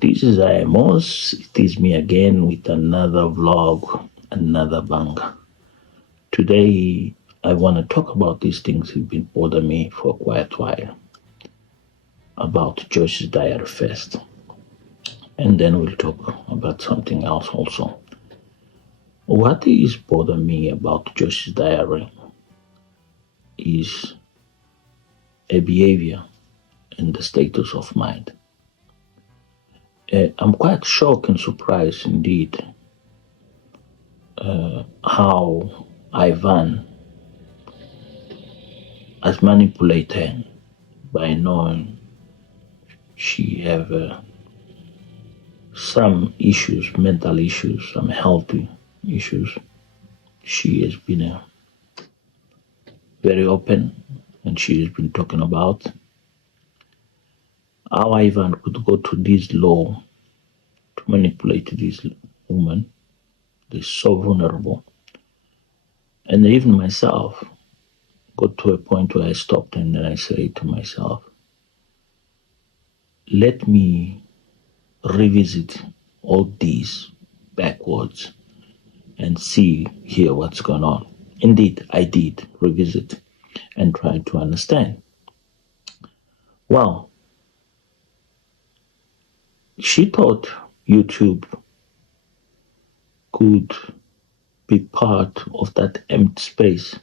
This is Amos. It is me again with another vlog, another banger. Today, I want to talk about these things that have been bothering me for quite a while. About Josh's diary first. And then we'll talk about something else also. What is bothering me about Josh's diary is a behavior and the status of mind. I'm quite shocked and surprised indeed how Ivan has manipulated her by knowing she have some issues, mental issues, some healthy issues. She has been very open and she has been talking about how Ivan could go to this law to manipulate this woman. They're so vulnerable. And even myself got to a point where I stopped and then I said to myself, let me revisit all these backwards and see here what's going on. Indeed, I did revisit and try to understand. Well, she thought YouTube could be part of that empty space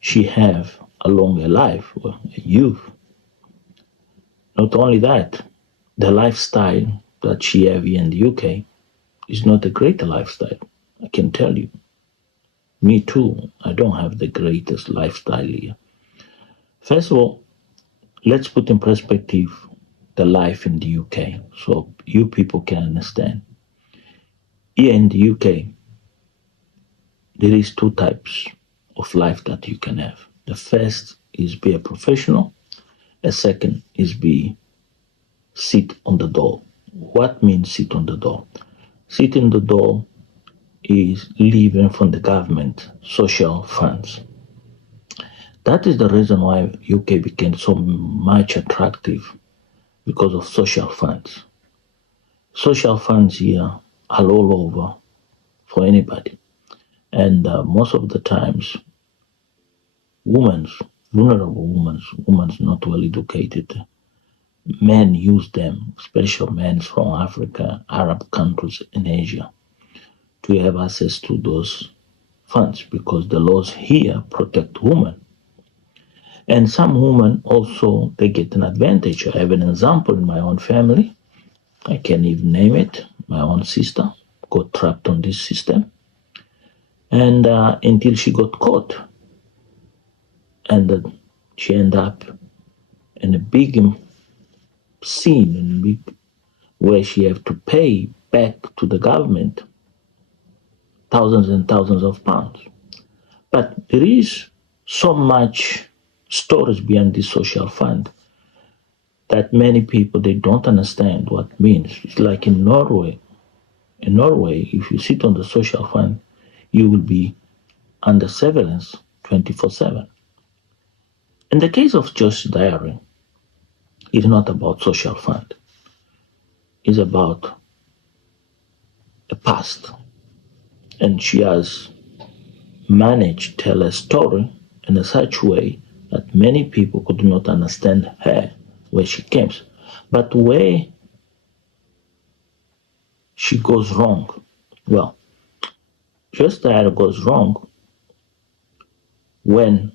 she have along her life, or youth. Not only that, the lifestyle that she have here in the UK is not a great lifestyle, I can tell you. Me too, I don't have the greatest lifestyle here. First of all, let's put in perspective the life in the UK so you people can understand. Here in the UK, there is two types of life that you can have. The first is be a professional. The second is be sit on the door. What means sit on the door? Sit on the door is living from the government social funds. That is the reason why UK became so much attractive, because of social funds. Social funds here are all over for anybody. And most of the times, vulnerable women not well educated, men use them, especially men from Africa, Arab countries, and Asia, to have access to those funds because the laws here protect women. And some women also, they get an advantage. I have an example in my own family. I can't even name it. My own sister got trapped on this system. And until she got caught. And she ended up in a big scene where she have to pay back to the government thousands and thousands of pounds. But there is so much stories behind this social fund that many people, they don't understand what it means. It's like in Norway. In Norway, if you sit on the social fund, you will be under surveillance 24/7. In the case of Josh's diary, it's not about social fund. It's about the past. And she has managed to tell a story in a such way that many people could not understand her, where she came. But where she goes wrong, well, just that goes wrong when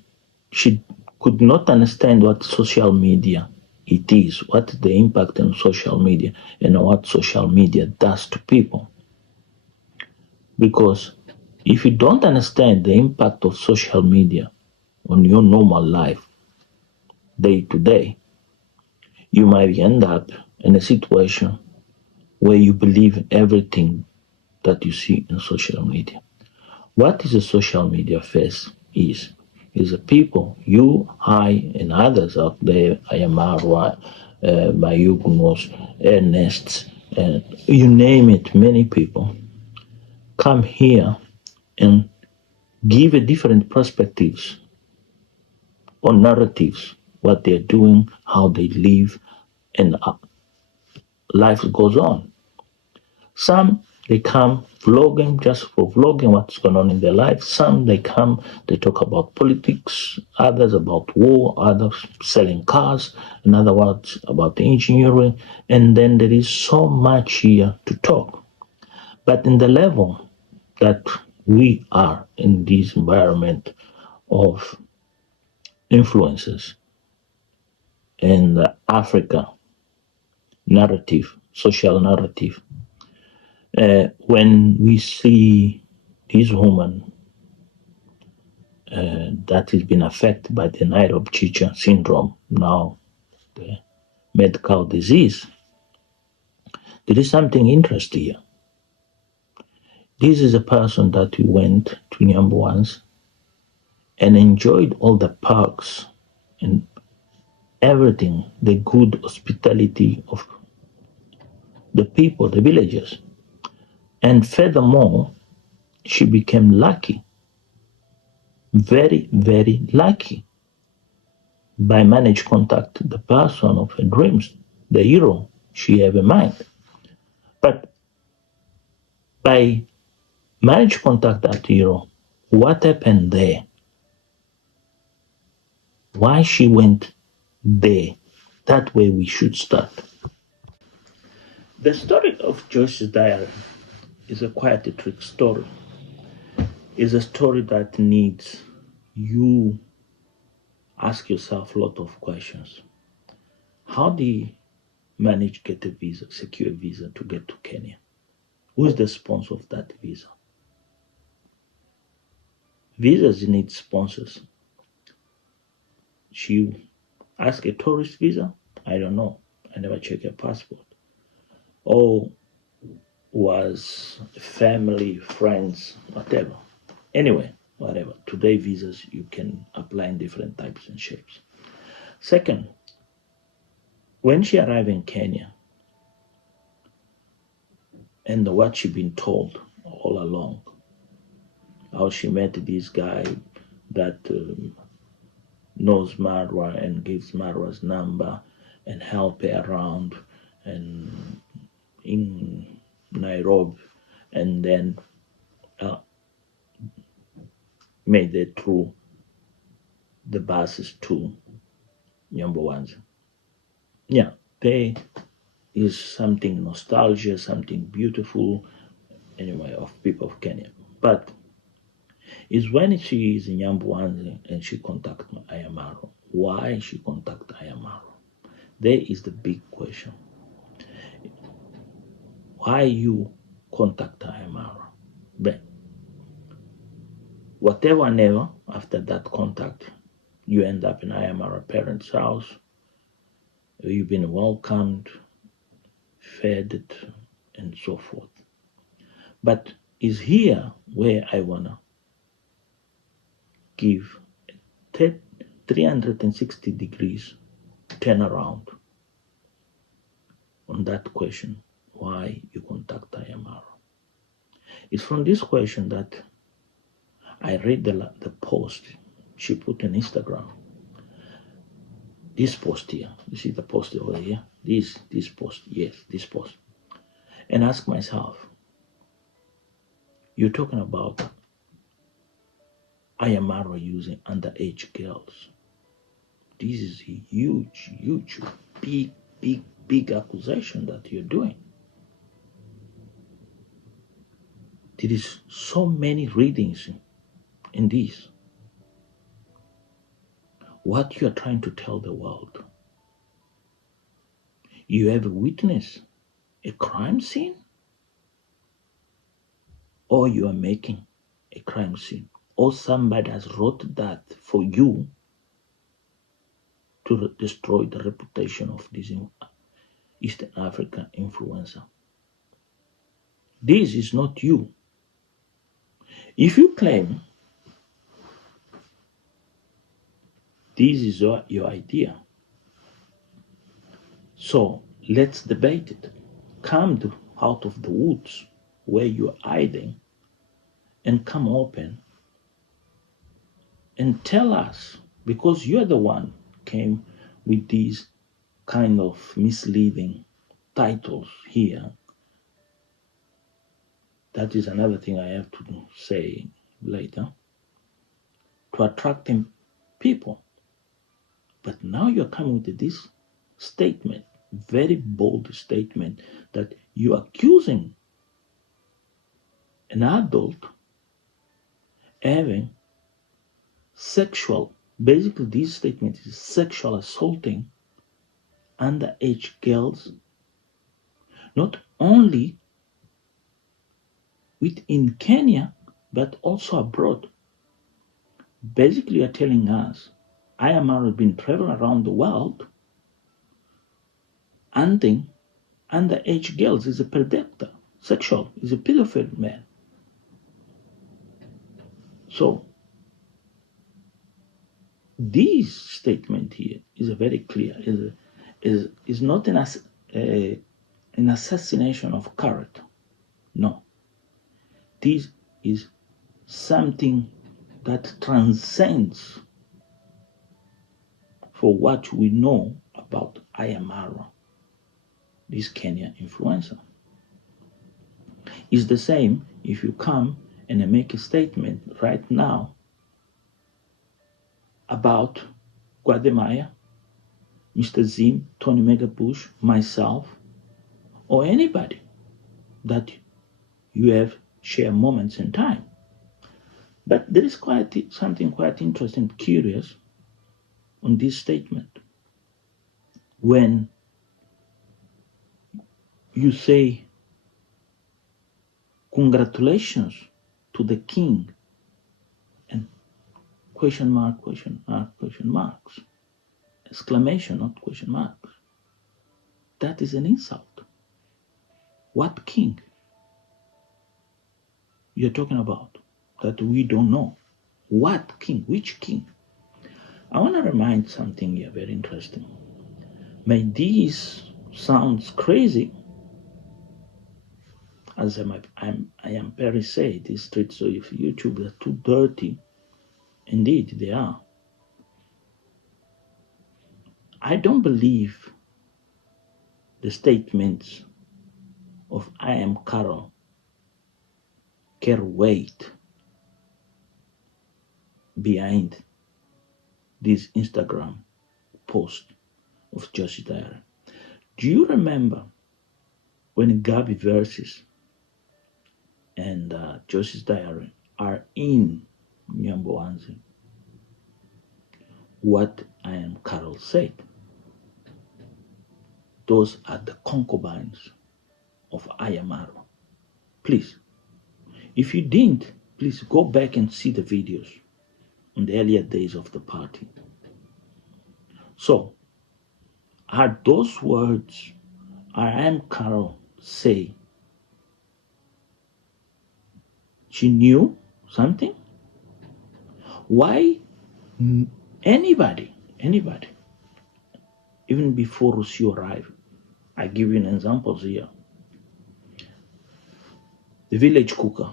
she could not understand what social media it is, what is the impact on social media, and what social media does to people. Because if you don't understand the impact of social media on your normal life, day to day, you might end up in a situation where you believe everything that you see in social media. What is a social media face is a people, you, I, and others out there, I am Marwa, Mayugnos, Ernest, and you name it, many people come here and give a different perspectives or narratives, what they're doing, how they live, and life goes on. Some they come vlogging just for vlogging what's going on in their life. Some they come, they talk about politics, others about war, others selling cars, in other words, about engineering. And then there is so much here to talk. But in the level that we are in this environment of influences in the Africa narrative, social narrative, when we see this woman that has been affected by the Nairobchicha syndrome, now the medical disease, there is something interesting here. This is a person that went to Nyambu once and enjoyed all the perks and everything, the good hospitality of the people, the villagers. And furthermore, she became lucky, very, very lucky, by managed contact the person of her dreams, the hero she ever mind. But by managed contact that hero, what happened there? Why she went there? That way we should start. The story of Joyce's diary is a quite a trick story. It's a story that needs you ask yourself a lot of questions. How do you manage to get a visa, secure a visa to get to Kenya? Who is the sponsor of that visa? Visas need sponsors. She asked a tourist visa? I don't know. I never checked her passport. Or was family, friends, whatever. Anyway, whatever. Today visas you can apply in different types and shapes. Second, when she arrived in Kenya and what she been told all along, how she met this guy that knows Marwa and gives Marwa's number and help her around and in Nairobi, and then made it through the buses to Nyambowanza. Yeah, there is something nostalgia, something beautiful, anyway, of people of Kenya. But is when she is in Nyambowanza and she contact Ayamaro. Why she contact Ayamaro? There is the big question. Why you contact Ayamaro? But whatever, never, after that contact, you end up in Ayamaro parents' house. You've been welcomed, fed, and so forth. But is here where I wanna give 360 degrees turnaround on that question, why you contact Ayamaro. It's from this question that I read the post she put on Instagram. This post here, you see the post over here? This post, yes, this post. And ask myself, you're talking about Ayamaro using underage girls. This is a huge, big accusation that you're doing. There is so many readings in this. What you are trying to tell the world. You have witnessed a crime scene, or you are making a crime scene, or somebody has wrote that for you to destroy the reputation of this East African influencer. This is not you. If you claim this is your idea, so let's debate it. Come out of the woods where you're hiding and come open and tell us, because you're the one came with these kind of misleading titles here. That is another thing I have to say later, to attracting people. But now you're coming with this statement, very bold statement, that you're accusing an adult having sexual, basically this statement is sexual assaulting underage girls, not only within Kenya, but also abroad. Basically, you're telling us, I am already been traveling around the world, hunting underage girls, is a predator, sexual, is a pedophile man. So this statement here is a very clear, is not an assassination of character. No. This is something that transcends for what we know about Ayamara, this Kenyan influencer. It's the same if you come and make a statement right now about Guatemala, Mr. Zim, Tony Megapush, myself, or anybody that you have shared moments in time. But there is something quite interesting, curious on this statement. When you say, congratulations to the king, and question mark, question mark, question marks, exclamation, not question marks. That is an insult. What king you're talking about that we don't know? What king? Which king? I want to remind something here very interesting. May this sounds crazy, as I am very say these streets of YouTube are too dirty. Indeed, they are. I don't believe the statements of I am Carol carry weight behind this Instagram post of Josh's Diary. Do you remember when Gabi Verses and Josh's Diary are in Nyamboanzi? What I am Carol said. Those are the concubines of Ayamaro. Please, if you didn't, please go back and see the videos in the earlier days of the party. So, are those words I am Carol say she knew something? Why anybody, even before she arrived, I give you an example here. The village cooker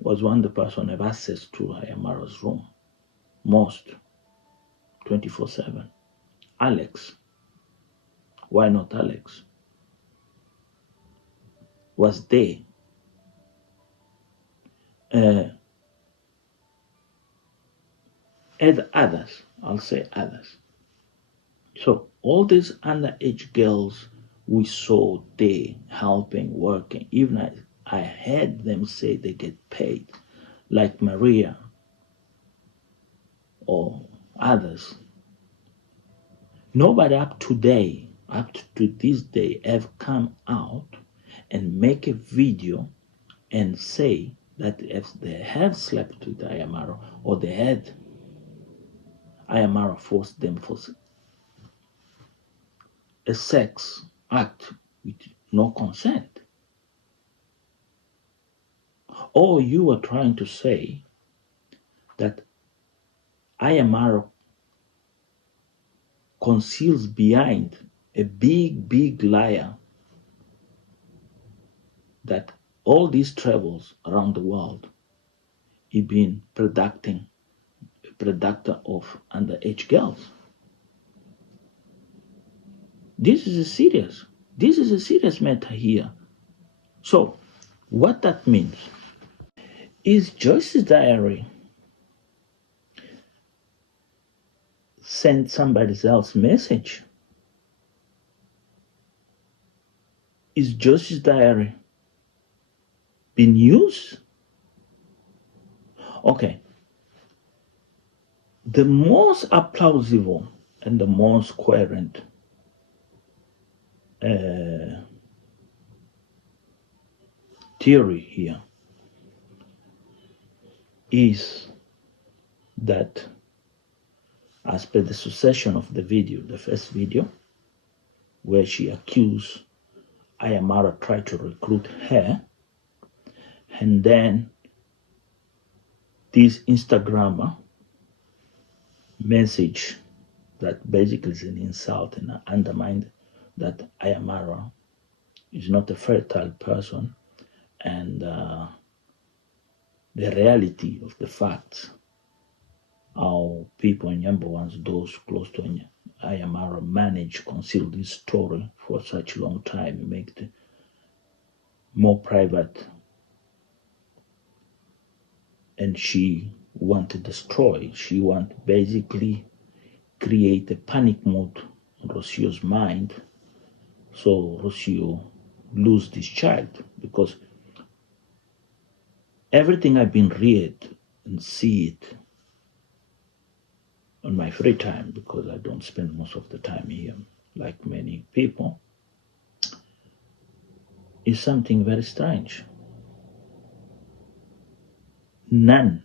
was one the person have access to Ayamaro's room, most 24/7. Alex, why not Alex, was there. And others, I'll say others. So all these underage girls we saw there helping, working, even I heard them say they get paid, like Maria or others. Nobody up to this day, have come out and make a video and say that if they have slept with Ayamaro or they had Ayamaro forced them for a sex act with no consent. Or you are trying to say that Ayamaro conceals behind a big liar that all these travels around the world he been predator of underage girls. This is serious. This is a serious matter here. So, what that means is Joyce's diary sent somebody else's message. Is Joyce's diary being used? Okay. The most plausible and the most coherent theory here is that, as per the succession of the video, the first video, where she accused Ayamara tried to recruit her, and then this Instagrammer message that basically is an insult and undermined that Ayamara is not a fertile person, and the reality of the facts, how people in Yambawans, those close to Ayamara, manage to conceal this story for such a long time and make it more private. And she want to destroy, she want basically create a panic mode in Rocio's mind, so Rocio lose this child. Because everything I've been read and see it on my free time, because I don't spend most of the time here like many people, is something very strange. None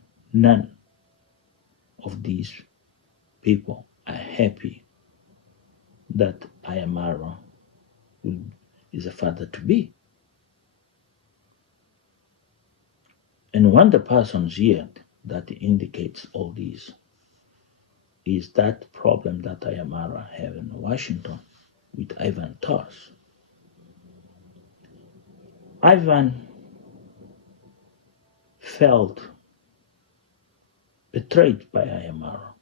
of these people are happy that Ayamara is a father to be. And one of the persons here that indicates all this is that problem that Ayamara have in Washington with Ivan Tors. Ivan felt betrayed by Ayamara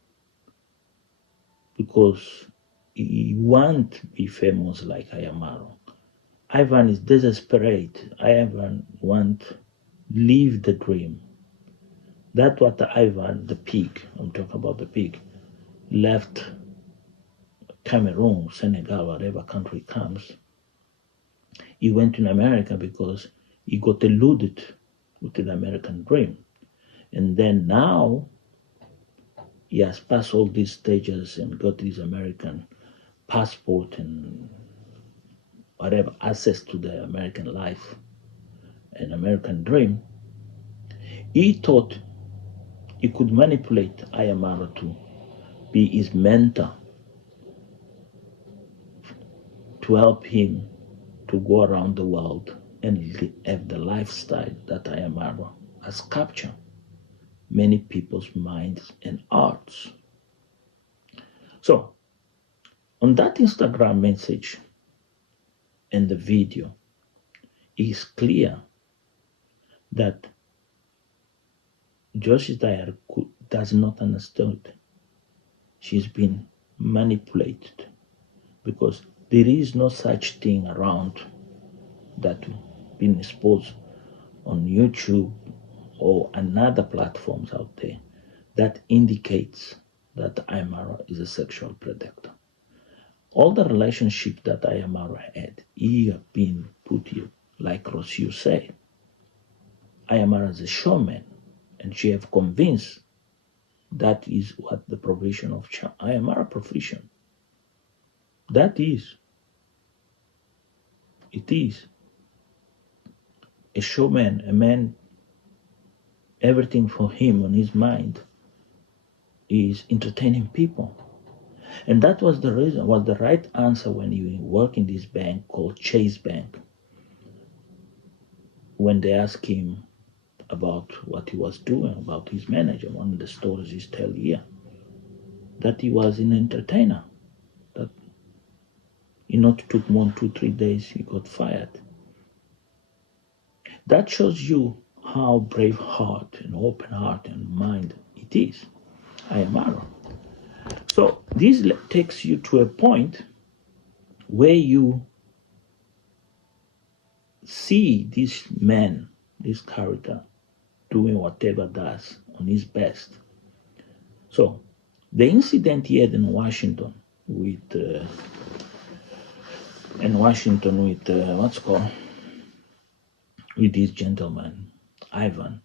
because he want to be famous like Ayamara. Ivan is desperate. Ivan want live the dream. That's what Ivan, the pig, I'm talking about the pig, left Cameroon, Senegal, whatever country comes. He went to America because he got eluded with the American dream. And then now he has passed all these stages and got his American passport and whatever access to the American life and American dream. He thought he could manipulate Ayamara to be his mentor, to help him to go around the world and have the lifestyle that Ayamara has captured many people's minds and hearts. So, on that Instagram message and the video, it is clear that Joyce's diary does not understand. She's been manipulated because there is no such thing around that been exposed on YouTube or another platforms out there that indicates that Ayamara is a sexual predator. All the relationship that Ayamara had, he have been put here, like Rocio said. Ayamara is a showman, and she have convinced that is what the profession of Ayamara profession. That is, it is a showman, a man. Everything for him on his mind is entertaining people. And that was the reason, was the right answer when you work in this bank called Chase Bank. When they asked him about what he was doing, about his manager, one of the stories he's tell here, that he was an entertainer. That it not took more than 2-3 days, he got fired. That shows you how brave heart and open heart and mind it is, Ayamara. So this takes you to a point where you see this man, this character, doing whatever does on his best. So the incident here in Washington with what's called with this gentleman Ivan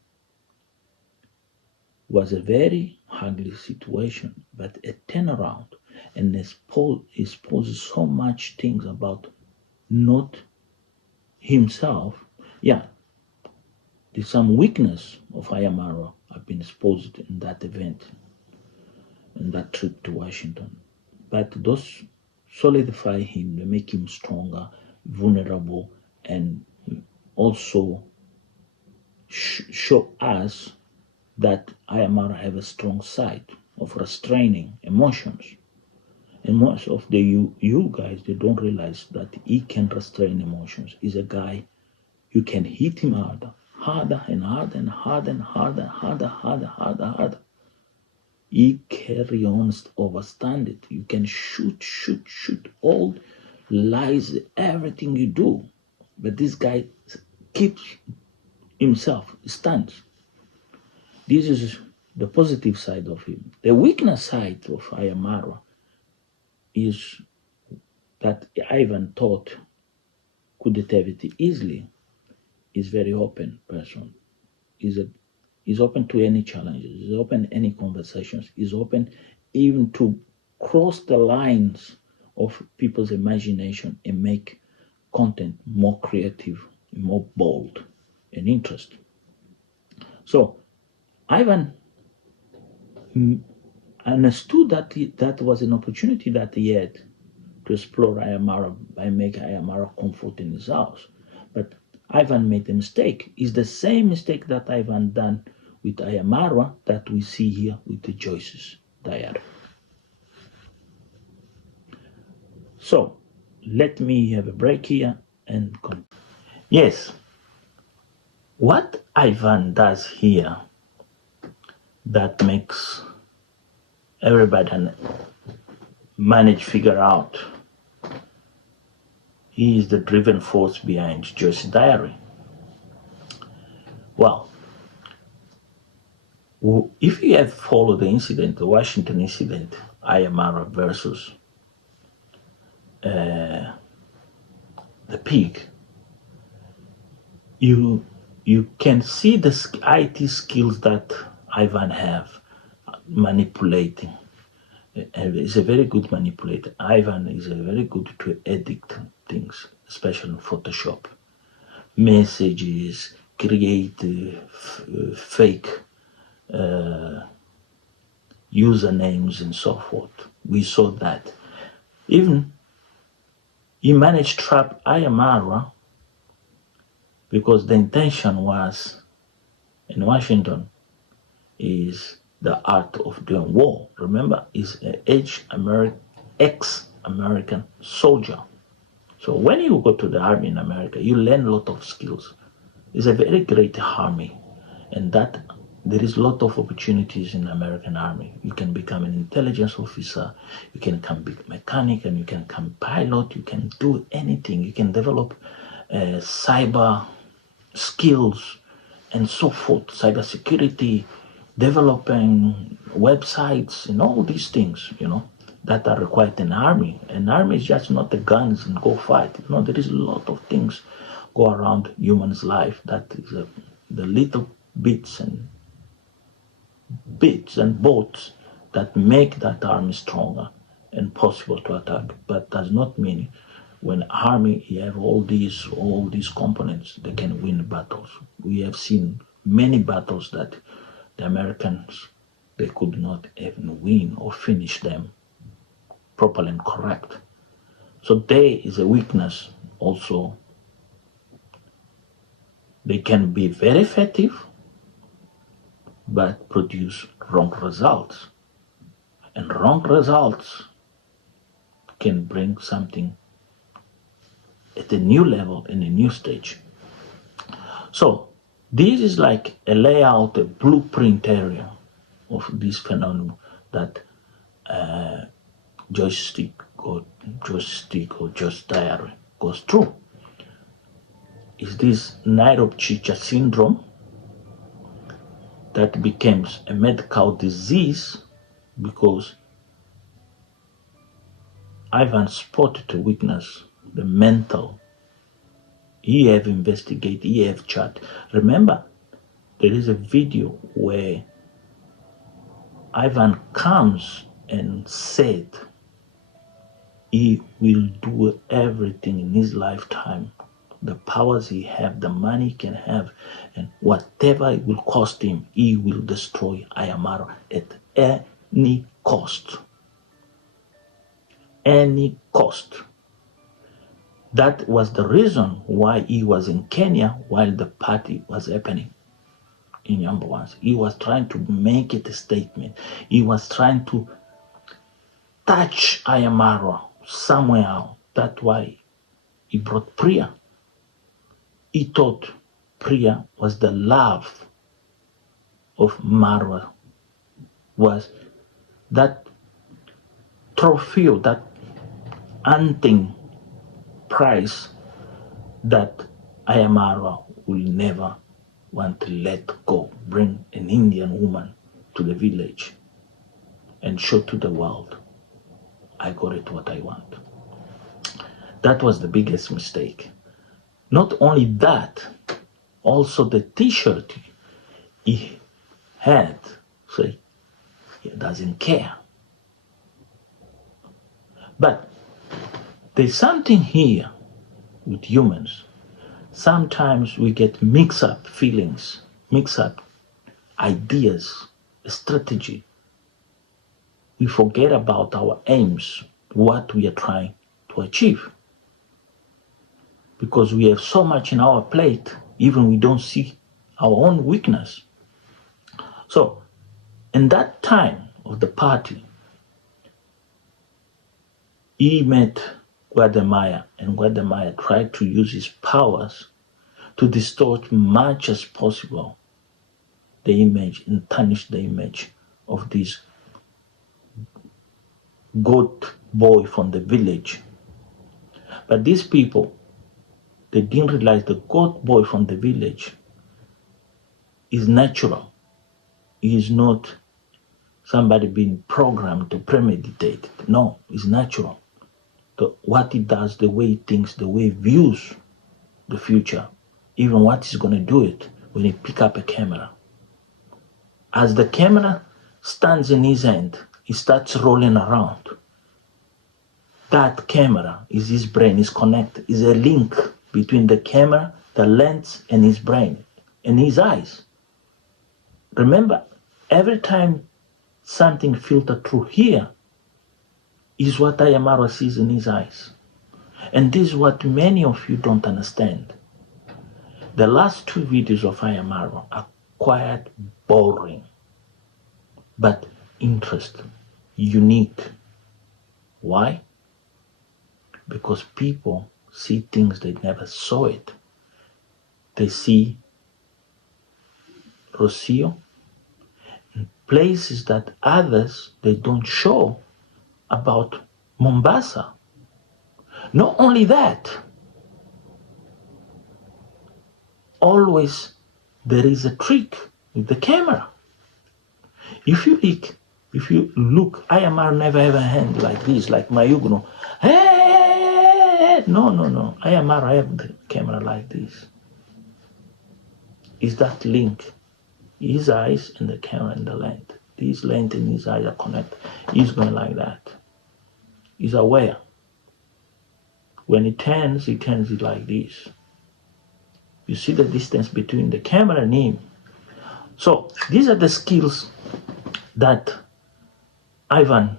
was a very ugly situation, but a turnaround and exposes so much things about not himself. Yeah, there's some weakness of Ayamaro have been exposed in that event, in that trip to Washington. But those solidify him, they make him stronger, vulnerable, and also show us that Ayamaro have a strong side of restraining emotions. And most of the you guys, they don't realize that he can restrain emotions. He's a guy, you can hit him harder and harder and harder and harder. He carry on overstand it. You can shoot all lies, everything you do. But this guy keeps himself, stands. This is the positive side of him. The weakness side of Ayamaro is that Ivan thought could have it easily. Is very open person. Is open to any challenges. Is open any conversations. Is open even to cross the lines of people's imagination and make content more creative, more bold, and interesting. So Ivan understood that that was an opportunity that he had to explore Ayamaro by making Ayamaro comfort in his house. But Ivan made a mistake. It's the same mistake that Ivan done with Ayamaro that we see here with the Joyce's diary. So let me have a break here and continue. Yes, what Ivan does here that makes everybody manage figure out he is the driving force behind Joyce's diary. Well, if you have followed the incident, the Washington incident, Ayamaro versus the pig, you can see the IT skills that Ivan have manipulating. He's a very good manipulator. Ivan is a very good to edit things, especially in Photoshop. Messages, create fake usernames and so forth. We saw that. Even he managed to trap Ayamaro because the intention was in Washington is the art of doing war. Remember, he's an ex-American soldier. So when you go to the army in America, you learn a lot of skills. It's a very great army, and that there is a lot of opportunities in the American army. You can become an intelligence officer, you can become a mechanic, and you can become pilot. You can do anything. You can develop cyber skills and so forth, cyber security, developing websites, and all these things, that are required in the army. And army is just not the guns and go fight. There is a lot of things go around human's life that is the little bits and bolts that make that army stronger and possible to attack. But does not mean when army you have all these components, they can win battles. We have seen many battles that the Americans, they could not even win or finish them properly and correct. So there is a weakness also. They can be very effective but produce wrong results. And wrong results can bring something at a new level in a new stage. So this is like a layout, a blueprint area of this phenomenon that joystick or Joyce's diary goes through. is this Nairobi syndrome that becomes a medical disease because Ivan spotted a weakness, the mental. He have investigated, he have chat. Remember, there is a video where Ivan comes and said he will do everything in his lifetime. The powers he have, the money he can have, and whatever it will cost him, he will destroy Ayamaro at any cost. Any cost. That was the reason why he was in Kenya while the party was happening in Yambawans. He was trying to make it a statement. He was trying to touch Ayamaro somewhere. That's why he brought Priya. He thought Priya was the love of Marwa, was that trophy, that hunting prize that Ayamara will never want to let go. Bring an Indian woman to the village and show to the world, I got it what I want. That was the biggest mistake. Not only that, also the t-shirt he had, so he doesn't care. But there's something here with humans. Sometimes we get mixed up feelings, mixed up ideas, strategy. We forget about our aims, what we are trying to achieve. Because we have so much in our plate, even we don't see our own weakness. So, in that time of the party, he met Guadamaya, and Guadamaya tried to use his powers to distort much as possible the image and tarnish the image of this goat boy from the village. But these people, they didn't realize the goat boy from the village is natural. He is not somebody being programmed to premeditate. No, it's natural. What he does, the way he thinks, the way he views the future, even what he's going to do it when he pick up a camera. As the camera stands in his hand, he starts rolling around. That camera is his brain, is connected, is a link between the camera, the lens, and his brain, and his eyes. Remember, every time something filters through here is what Ayamaro sees in his eyes. And this is what many of you don't understand. The last two videos of Ayamaro are quite boring, but interesting, unique. Why? Because people see things they never saw it. They see Rocio in places that others they don't show about Mombasa. Not only that, always there is a trick with the camera. If you look, Ayamar never have a hand like this, like Mayugno. Hey, no. Ayamar have the camera like this. Is that link? His eyes and the camera and the lens. This lens and his eyes are connected. He's going like that. He's aware. When he turns it like this. You see the distance between the camera and him. So these are the skills that Ivan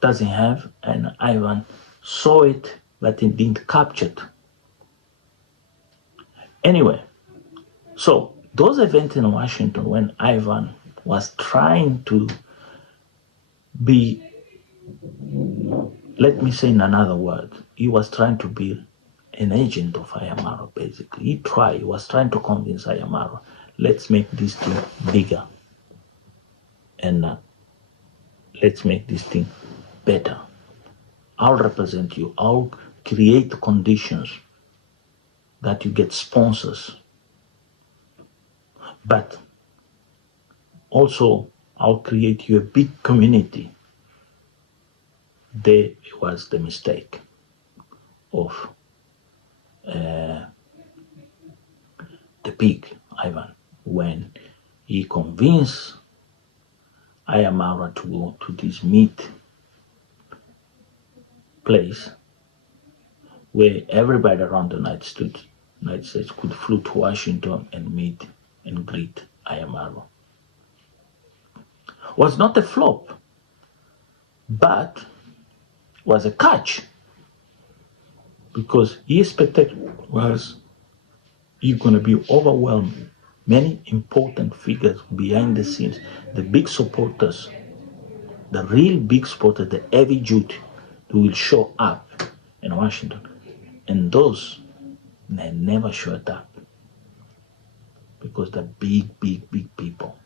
doesn't have, and Ivan saw it, but he didn't capture it. Anyway, so those events in Washington when Ivan was trying to be, let me say in another word, he was trying to be an agent of Ayamaro, basically. He was trying to convince Ayamaro, let's make this thing bigger. And let's make this thing better. I'll represent you. I'll create conditions that you get sponsors, but also I'll create you a big community. There was the mistake of the pig, Ivan, when he convinced Ayamara to go to this meat place where everybody around the United States could fly to Washington and meet and greet Ayamara. Was not a flop, but was a catch, because his expected was you're going to be overwhelmed. Many important figures behind the scenes, the big supporters, the real big supporters, the heavy duty, who will show up in Washington. And those, they never showed up, because they're big people.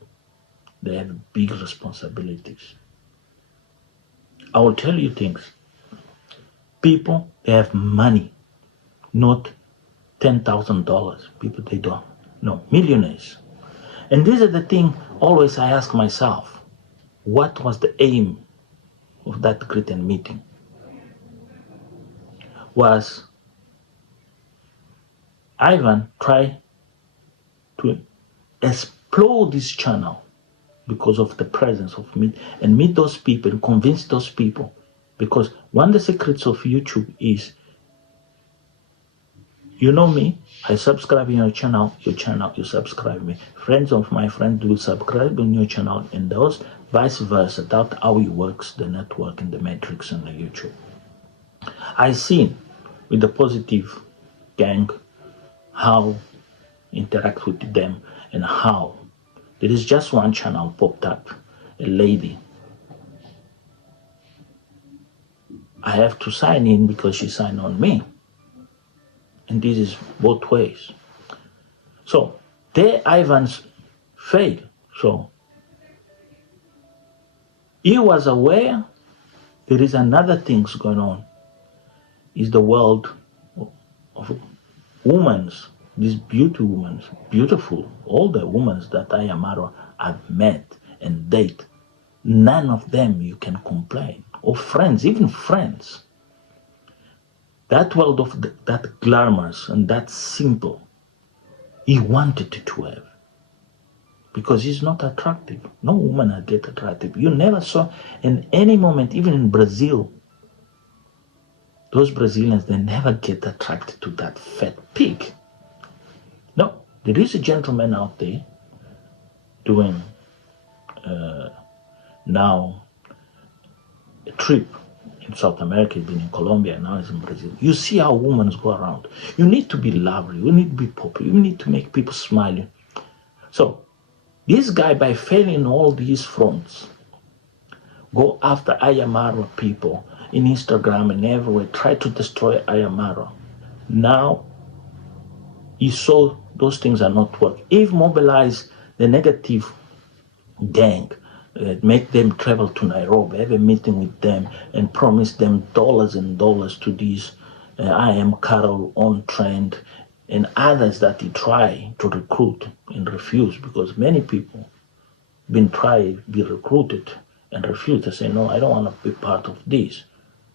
They have big responsibilities. I will tell you things. People, they have money, not $10,000. People, they don't. No, millionaires. And this is the thing always I ask myself, what was the aim of that great meeting? Was Ivan try to explode this channel because of the presence of meat, and meet those people and convince those people, because one of the secrets of YouTube is, you know me, I subscribe in your channel, you subscribe me. Friends of my friends will subscribe on your channel, and those vice versa. That's how it works, the network and the metrics on the YouTube. I seen with the positive gang how interact with them, and how there is just one channel popped up, a lady. I have to sign in because she signed on me. And this is both ways. So there Ivan's failed. So he was aware there is another things going on. Is the world of women's, these beautiful, all the women that Ayamara have met and date, none of them you can complain. Or friends, even friends. That world of that glamorous and that simple, he wanted to have. Because he's not attractive. No woman get attractive. You never saw in any moment, even in Brazil, those Brazilians, they never get attracted to that fat pig. No, there is a gentleman out there doing now a trip in South America. He's been in Colombia, now he's in Brazil. You see how women go around. You need to be lovely, you need to be popular, you need to make people smile. So this guy, by failing all these fronts, go after Ayamara people in Instagram and everywhere, try to destroy Ayamara. Now he saw those things are not working. If mobilize the negative gang, make them travel to Nairobi, have a meeting with them, and promise them dollars and dollars to these I am Carol on trend and others that he try to recruit and refuse, because many people been trying to be recruited and refuse to say, no, I don't want to be part of this.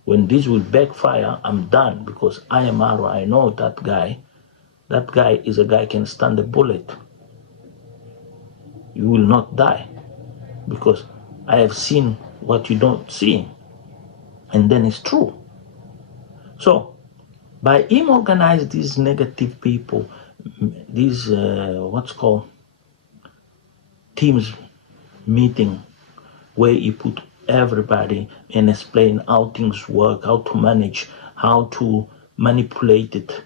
When this will backfire, I'm done, because I am Aro. I know that guy. That guy is a guy can stand a bullet. You will not die, because I have seen what you don't see. And then it's true. So by him organize these negative people, these what's called teams meeting, where he put everybody and explain how things work, how to manage, how to manipulate it,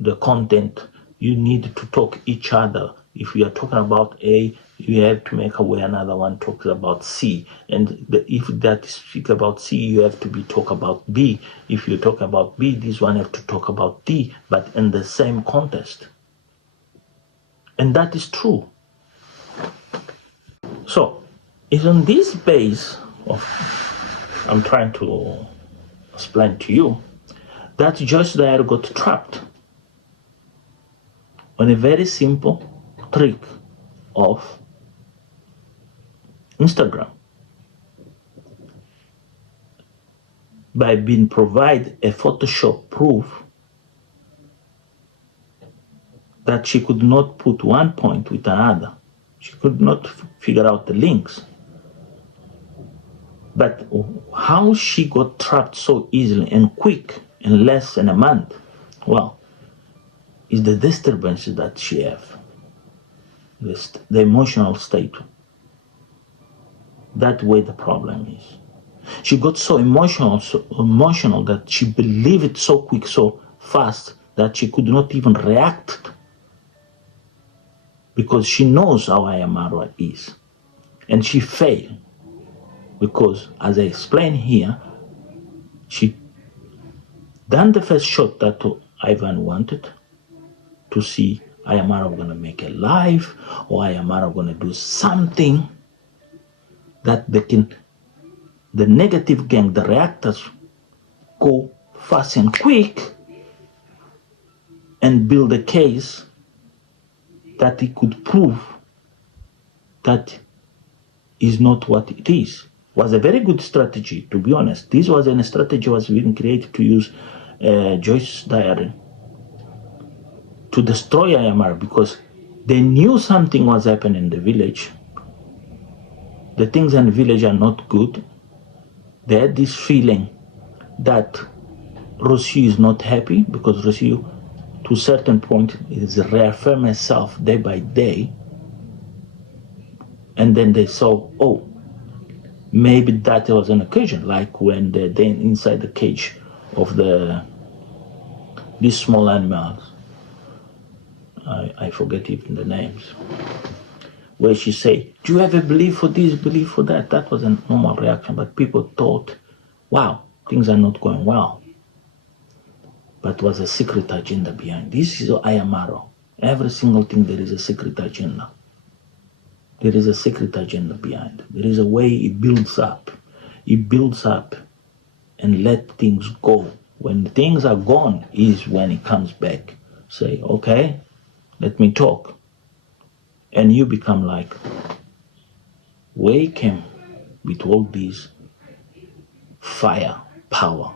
the content. You need to talk each other. If you are talking about A, you have to make aware another one talks about C. And if that speak about C, you have to be talk about B. If you talk about B, this one have to talk about D, but in the same context. And that is true. So it's on this base of, I'm trying to explain to you, that Joyce Dyer got trapped on a very simple trick of Instagram by being provided a Photoshop proof that she could not put one point with another. She could not figure out the links. But how she got trapped so easily and quick in less than a month, well, is the disturbances that she have, the emotional state. That's where the problem is. She got so emotional that she believed it so quick, so fast, that she could not even react, because she knows how Ayamara is. And she failed because, as I explained here, she done the first shot that Ivan wanted to see Ayamara gonna make a live, or Ayamara gonna do something that they can, the negative gang, the reactors, go fast and quick and build a case that he could prove that is not what it is. Was a very good strategy, to be honest. This was a strategy was being created to use Joyce's diary to destroy Ayamara, because they knew something was happening in the village. The things in the village are not good. They had this feeling that Rosie is not happy, because Rosie, to a certain point, is reaffirming herself day by day. And then they saw, oh, maybe that was an occasion, like when they're inside the cage of these small animals. I forget even the names. Where she say, do you ever believe for this, believe for that? That was a normal reaction, but people thought, wow, things are not going well. But was a secret agenda behind. This is Ayamaro. Every single thing, there is a secret agenda. There is a secret agenda behind. There is a way it builds up. It builds up and let things go. When things are gone is when it comes back. Say, okay, let me talk. And you become like, where he came with all this fire, power.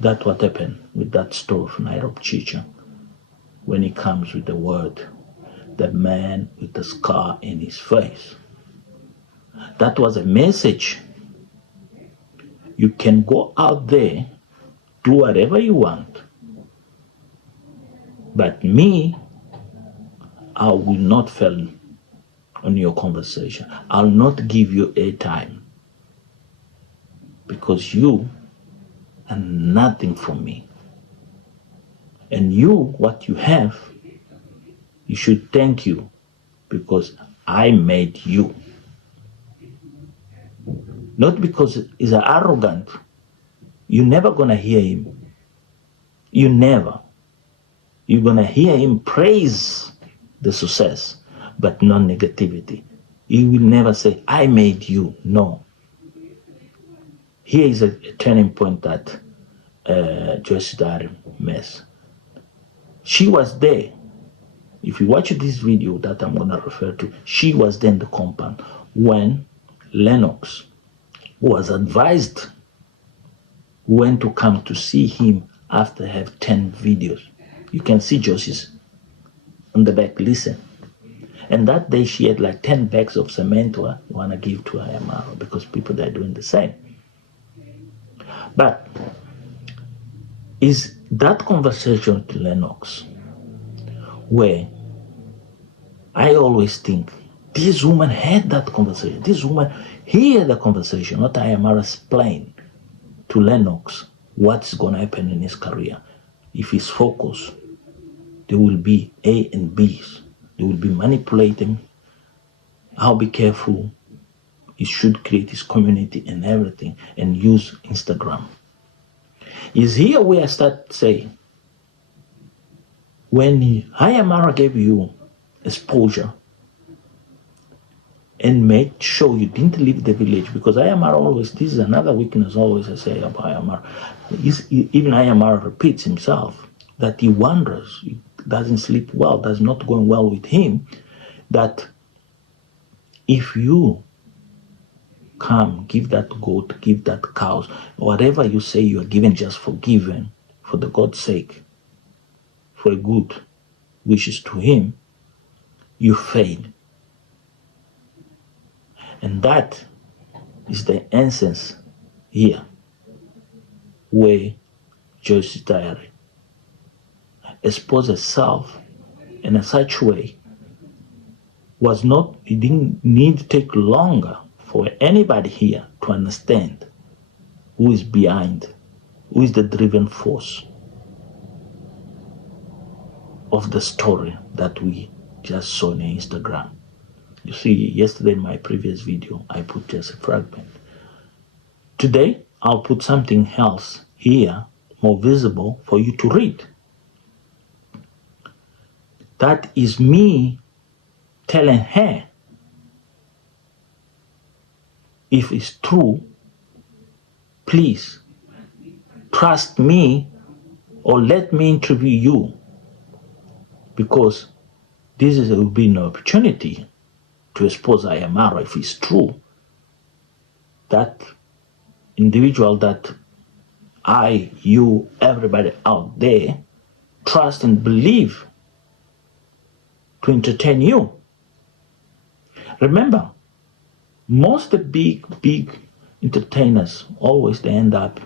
That's what happened with that story of Nairobi Chicha. When he comes with the word, the man with the scar in his face. That was a message. You can go out there, do whatever you want. But me, I will not fail on your conversation. I'll not give you airtime, because you are nothing from me. And you, what you have, you should thank you, because I made you. Not because he's arrogant. You're never gonna hear him. You never. You're gonna hear him praise the success, but not negativity. He will never say, I made you. No. Here is a turning point that Joyce Dyer missed. She was there. If you watch this video that I'm gonna refer to, she was there in the compound when Lennox was advised when to come to see him after have 10 videos. You can see Joyce's on the back, listen. And that day she had like 10 bags of cement to want to give to Ayamaro, because people are doing the same. But is that conversation with Lennox where I always think this woman had that conversation. This woman heard the conversation, not Ayamaro explain to Lennox what's going to happen in his career. If he's focused, there will be A and B's. They will be manipulating. I'll be careful. He should create his community and everything and use Instagram. Is here where I start saying, when Ayamaro gave you exposure and made sure you didn't leave the village, because Ayamaro always, this is another weakness always I say about Ayamaro. Even Ayamara repeats himself that he wonders, he doesn't sleep well, that's not going well with him, that if you come, give that goat, give that cows, whatever you say you are given, just forgiven for the God's sake, for a good wishes to him, you fail. And that is the essence here, where Joyce's diary exposed herself in a such way was not, it didn't need to take longer for anybody here to understand who is behind, who is the driving force of the story that we just saw on Instagram. You see, yesterday in my previous video, I put just a fragment. Today, I'll put something else here, more visible for you to read. That is me telling her, if it's true, please trust me or let me interview you, because this will be an opportunity to expose Ayamara if it's true. That individual that I, you, everybody out there trust and believe to entertain you. Remember, most of the big entertainers always they end up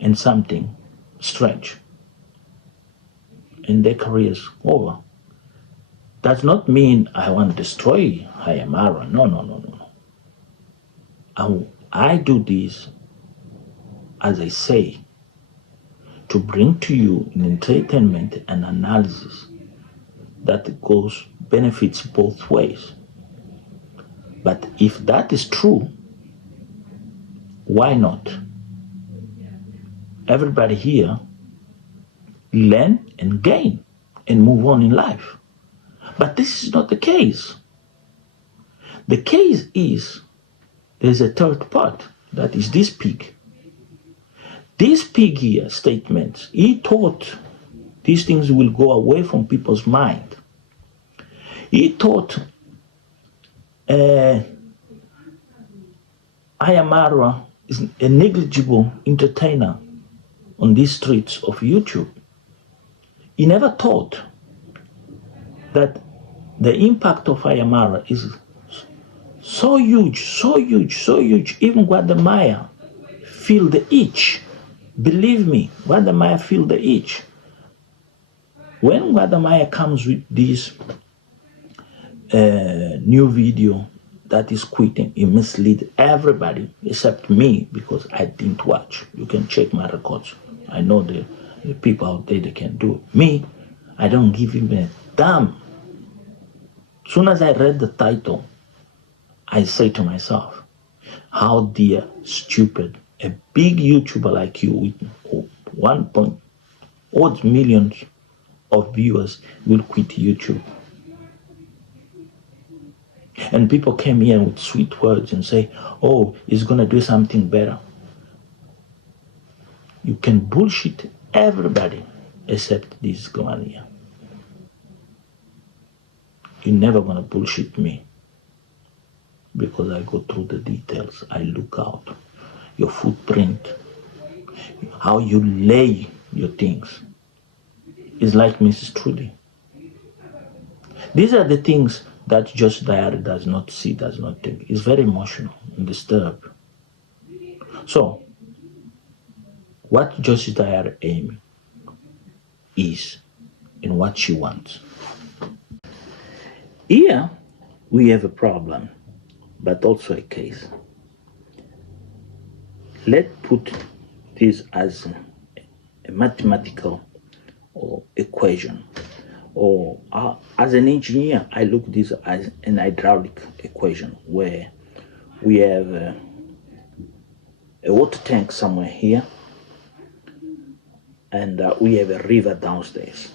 in something strange in their careers over. Does not mean I want to destroy Hayamara. No. I do this, as I say, to bring to you an entertainment and analysis that benefits both ways. But if that is true, why not? Everybody here learn and gain and move on in life. But this is not the case. The case is there's a third part, that is this pig. This pig here statement, he thought these things will go away from people's mind. He thought Ayamara is a negligible entertainer on these streets of YouTube. He never thought that the impact of Ayamara is so huge. Even Guadamaya feel the itch. Believe me, Guadamaya feel the itch. When Guadamaya comes with this new video that is quitting, it mislead everybody except me, because I didn't watch. You can check my records. I know the people out there, they can do it. Me, I don't give him a damn. Soon as I read the title, I say to myself, how dare stupid a big YouTuber like you with 1 million of viewers will quit YouTube. And people came here with sweet words and say, oh, he's going to do something better. You can bullshit everybody except this guy here. You're never going to bullshit me, because I go through the details. I look out. Your footprint, how you lay your things is like Mrs. Trudy. These are the things that Josh Diary does not see, does not think. It's very emotional and disturbed. So, what Josh Diary aim is and what she wants. Here, we have a problem, but also a case. Let's put this as a mathematical or equation, or as an engineer, I look at this as an hydraulic equation, where we have a water tank somewhere here, and we have a river downstairs.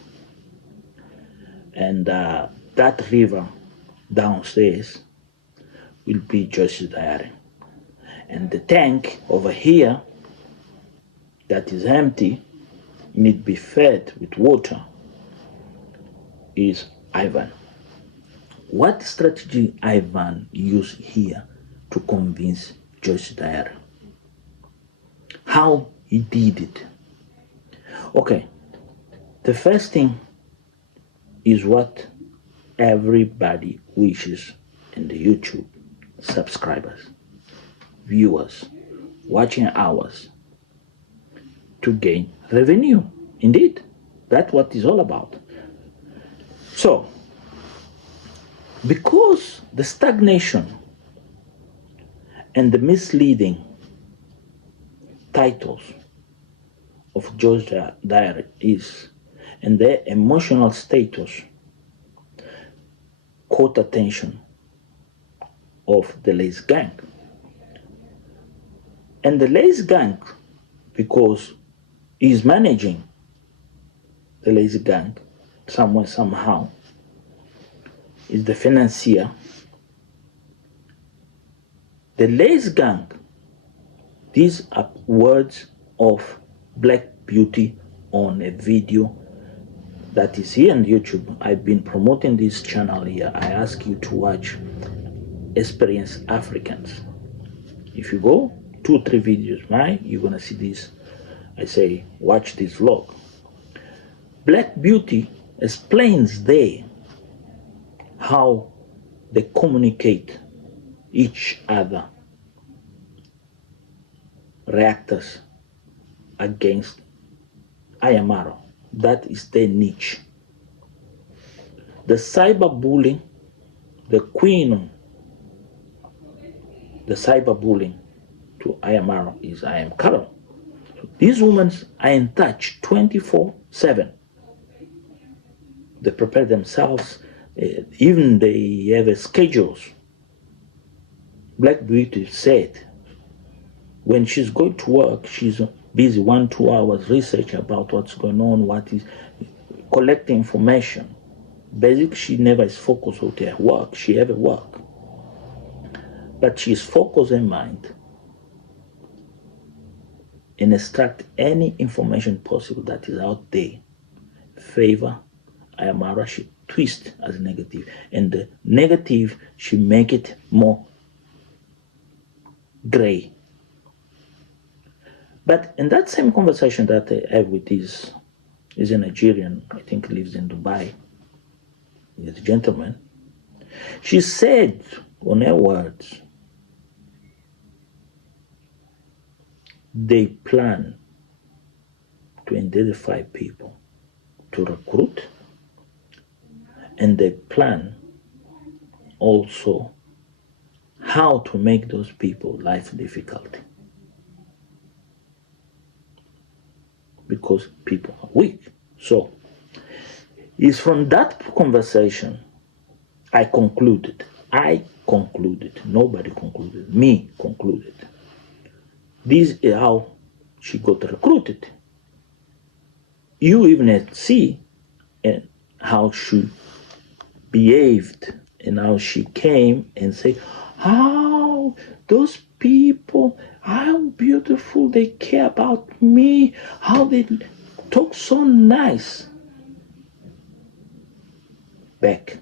And that river downstairs will be Joyce's Diary. And the tank over here that is empty, need be fed with water, is Ivan. What strategy Ivan used here to convince Joyce Dyer? How he did it? Okay, the first thing is what everybody wishes in the YouTube: subscribers, viewers, watching hours, to gain revenue. Indeed, that's what it's all about. So, because the stagnation and the misleading titles of Joyce Dyer is, and their emotional status caught attention of the Lace Gang. And the Lace Gang, because he's managing the Lace Gang somewhere, somehow, is the financier. The Lace Gang, these are words of Black Beauty on a video that is here on YouTube. I've been promoting this channel here. I ask you to watch Experience Africans. If you go 2 or 3 videos, you're gonna see this. I say, watch this vlog. Black Beauty explains there how they communicate each other, reactors against Ayamaro. That is their niche. The cyberbullying, the queen, the cyberbullying to Ayamaro is I am Carol. So these women are in touch 24/7. They prepare themselves, even they have schedules. Black Beauty said when she's going to work, she's busy 1-2 hours research about what's going on, what is collecting information. Basically, she never is focused on her work. She have a work, but she's focused her mind and extract any information possible that is out there. Favor Ayamara, she twist as negative, and the negative she make it more gray. But in that same conversation that I have with this, is a Nigerian, I think lives in Dubai, this gentleman, she said on her words, they plan to identify people to recruit, and they plan also how to make those people life difficult, because people are weak. So it's from that conversation I concluded, nobody concluded, me concluded, this is how she got recruited. You even see how she behaved and how she came and said, how those people, how beautiful, they care about me, how they talk so nice. Back,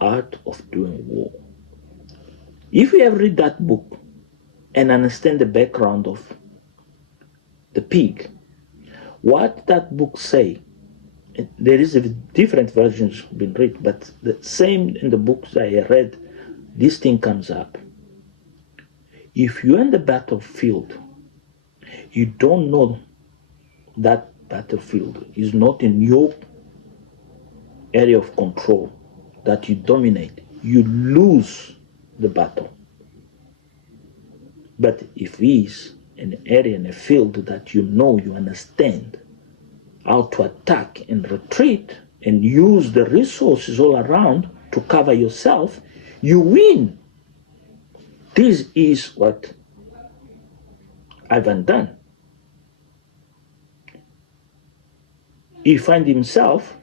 Art of Doing War. If you have read that book and understand the background of the pig, what that book say, there is a different versions been written, but the same in the books I read, this thing comes up. If you're in the battlefield, you don't know that battlefield is not in your area of control, that you dominate, you lose the battle. But if it is an area, in a field that you know, you understand how to attack and retreat and use the resources all around to cover yourself, you win. This is what Ivan done. He find himself,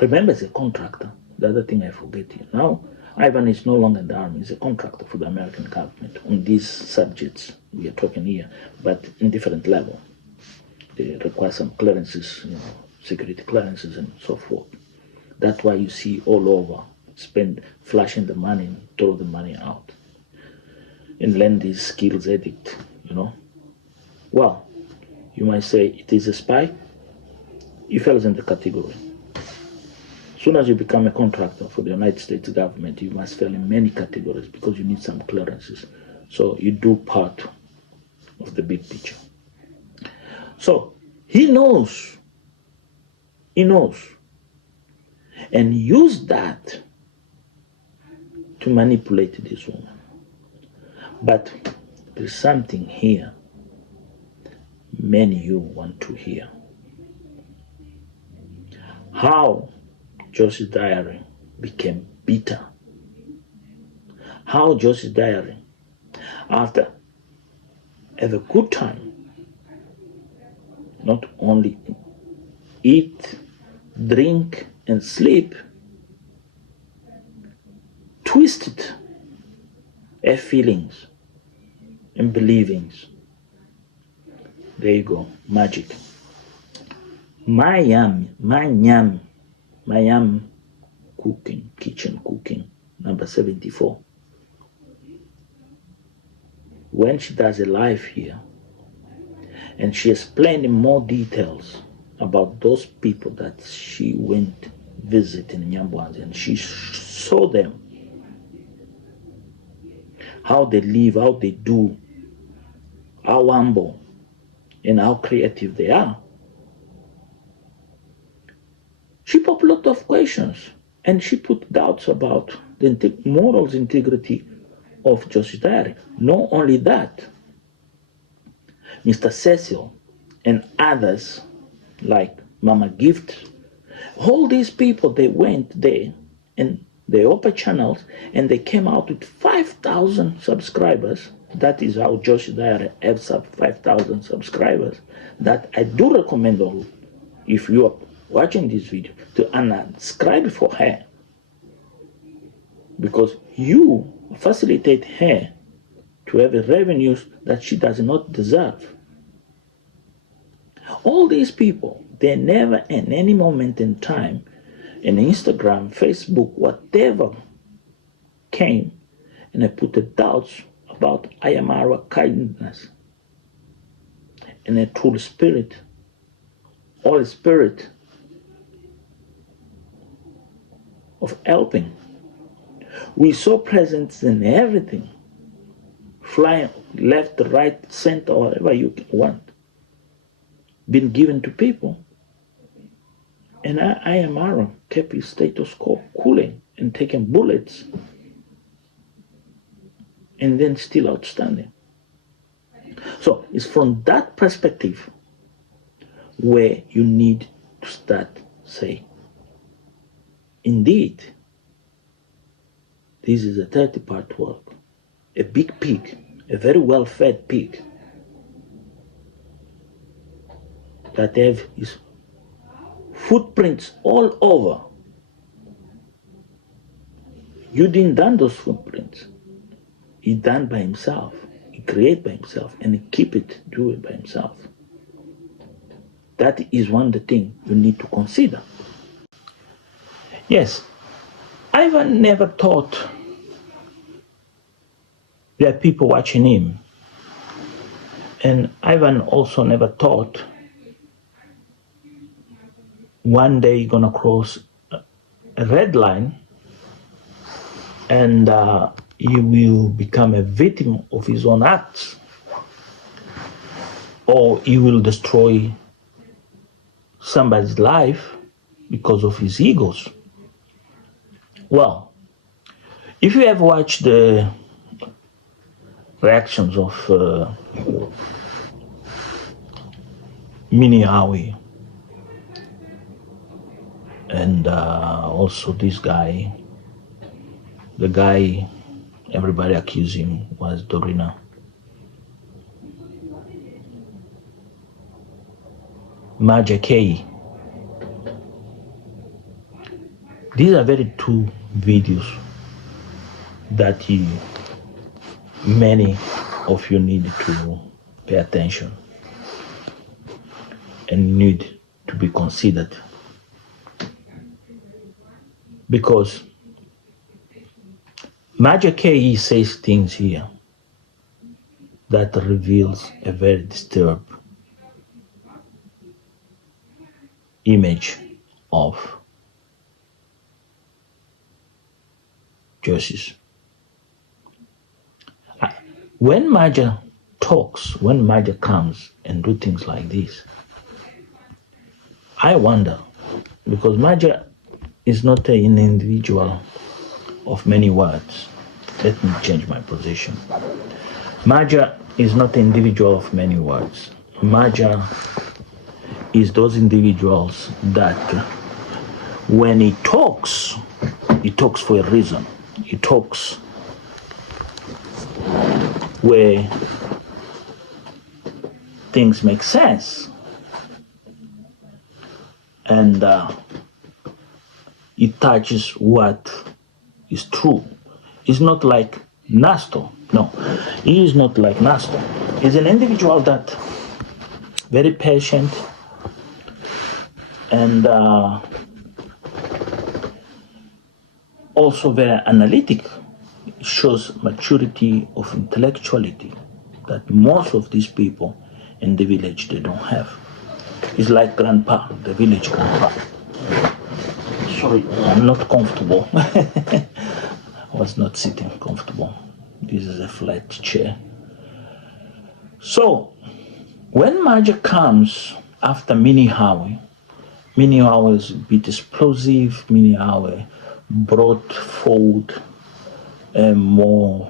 remember, as a contractor. The other thing I forget here now, Ivan is no longer in the army. He's a contractor for the American government on these subjects we are talking here, but in different level. They require some clearances, security clearances and so forth. That's why you see all over flashing the money, throw the money out, and learn these skills edict, Well, you might say it is a spy. He falls in the category. As soon as you become a contractor for the United States government, you must fall in many categories because you need some clearances. So you do part of the big picture. So he knows, and use that to manipulate this woman. But there's something here many you want to hear. How Josie's diary became bitter. How Josie's diary, after have a good time, not only eat, drink, and sleep, twisted her feelings and believings. There you go, magic. Miami kitchen cooking, number 74. When she does a live here, and she explained in more details about those people that she went visit in Nyambwanzi, and she saw them, how they live, how they do, how humble and how creative they are. She put a lot of questions, and she put doubts about the morals integrity of Josie's diary. Not only that, Mr. Cecil and others like Mama Gift, all these people, they went there and they opened channels and they came out with 5,000 subscribers. That is how Josie's diary has 5,000 subscribers. That I do recommend all, if you are watching this video, to unsubscribe for her, because you facilitate her to have revenues that she does not deserve. All these people, they never in any moment in time, in Instagram, Facebook, whatever came, and I put the doubts about Ayamara kindness and a true spirit, Holy Spirit of helping. We saw presence in everything, flying left, right, center, whatever you want, been given to people. And Ayamara kept his status quo cooling and taking bullets, and then still outstanding. So it's from that perspective where you need to start saying, indeed, this is a 30-part work. A big pig, a very well-fed pig, that have his footprints all over. You didn't done those footprints. He done by himself. He create by himself, and he keep it, do it by himself. That is one of the things you need to consider. Yes, Ivan never thought there are people watching him. And Ivan also never thought one day he's gonna cross a red line and he will become a victim of his own acts, or he will destroy somebody's life because of his egos. Well, if you have watched the reactions of Mini Howie and also this guy, the guy everybody accused him was Dorina. Maja K. These are very two videos that many of you need to pay attention and need to be considered. Because Major KE says things here that reveals a very disturbed image of justice. When Major talks, when Major comes and do things like this, I wonder, because Major is not an individual of many words. Let me change my position. Major is not an individual of many words. Major is those individuals that when he talks for a reason. He talks where things make sense. And it touches what is true. It's not like Nasto. No, he is not like Nasto. He's an individual that very patient and also very analytic. It shows maturity of intellectuality that most of these people in the village they don't have. It's like grandpa, the village grandpa. Sorry, I'm not comfortable. I was not sitting comfortable. This is a flat chair. So, when Major comes after Mini Howie is a bit explosive. Mini Howie brought forward more